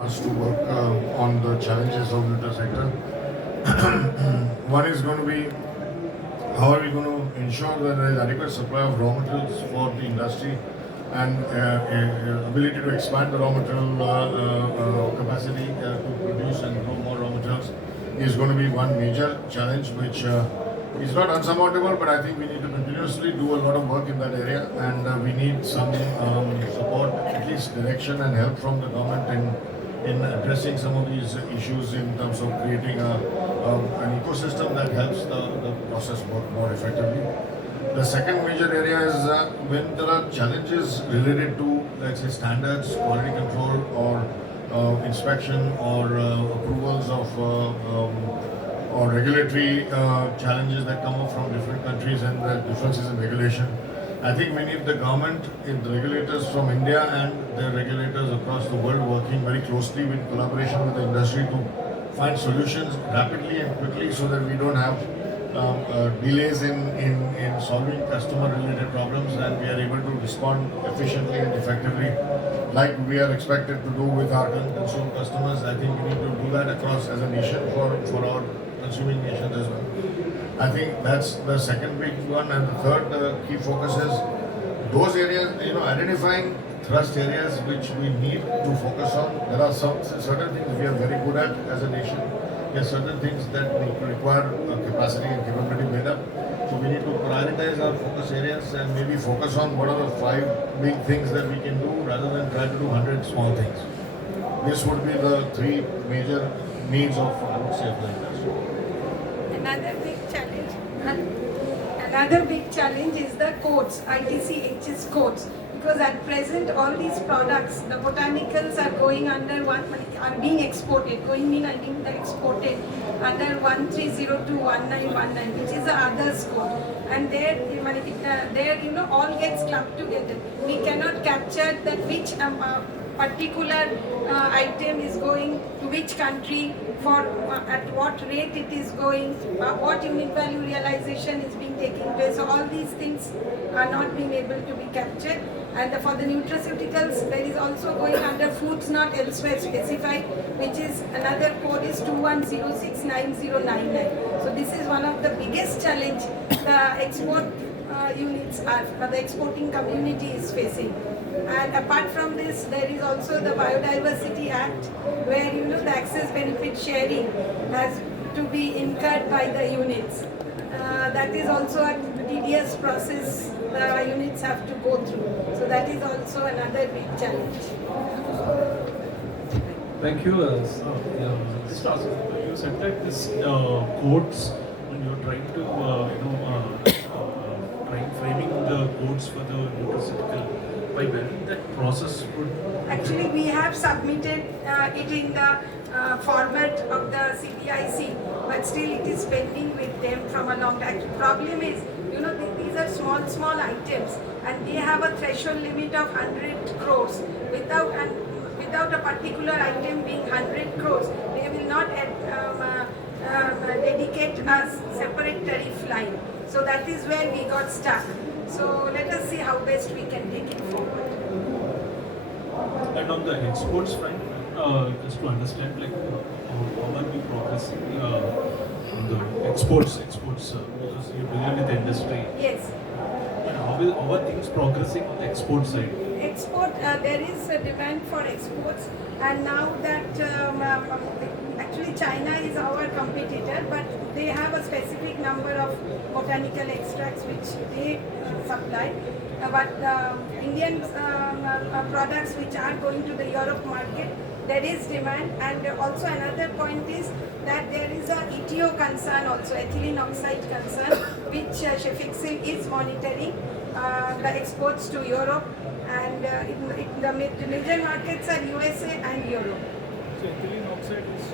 Us to work on the challenges of nutraceuticals. One is going to be how are we going to ensure that there is adequate supply of raw materials for the industry and ability to expand the raw material capacity to produce and grow more raw materials is going to be one major challenge which is not unsurmountable, but I think we need to continuously do a lot of work in that area, and we need some support, at least direction and help from the government in addressing some of these issues in terms of creating an ecosystem that helps the process work more effectively. The second major area is when there are challenges related to, let's say, standards, quality control, or inspection, or approvals of or regulatory challenges that come up from different countries and the differences in regulation. I think we need the government, the regulators from India and the regulators across the world working very closely with collaboration with the industry to find solutions rapidly and quickly so that we don't have delays in solving customer related problems, and we are able to respond efficiently and effectively like we are expected to do with our consumer customers. I think we need to do that across as a nation for our consuming nations as well. I think that's the second big one, and the third key focus is those areas, identifying thrust areas which we need to focus on. There are certain things we are very good at as a nation. There are certain things that require capacity and capability build up. So we need to prioritize our focus areas and maybe focus on what are the 5 big things that we can do rather than try to do 100 small things. This would be the 3 major needs of, I would say, of the industry. Another big challenge is the codes, ITC-HS codes, because at present all these products, the botanicals are going under are being exported, I mean they're exported under 13021919, which is the others code, and there all gets clumped together. We cannot capture that which particular item is going to which country, for at what rate it is going, what unit value realization is being taken place. So all these things are not being able to be captured. And for the nutraceuticals, there is also going under foods not elsewhere specified, which is another code is 21069099. So this is one of the biggest challenge the export units are, the exporting community is facing. And apart from this, there is also the Biodiversity Act, where the access benefit sharing has to be incurred by the units. That is also a tedious process the units have to go through. So that is also another big challenge. Thank you. You said that this codes, when you're trying to framing the codes for the nutraceutical, by when that process would? Actually, we have submitted it in the format of the CPIC, but still it is pending with them from a long time. The problem is, these are small items, and they have a threshold limit of 100 crores. Without a particular item being 100 crores, they will not dedicate a separate tariff line. So that is where we got stuck. So let us see how best we can take it forward. And on the exports front, just to understand, how are we progressing on the exports? Because you're dealing with the industry. Yes. And how are things progressing on the export side? Export, there is a demand for exports, and now that actually China is our competitor, but they have a specific number of botanical extracts which they supply. But Indian products which are going to the Europe market, there is demand. And also another point is that there is a ETO concern also, ethylene oxide concern, which Shefixil is monitoring the exports to Europe, and the major markets are USA and Europe. So ethylene oxide is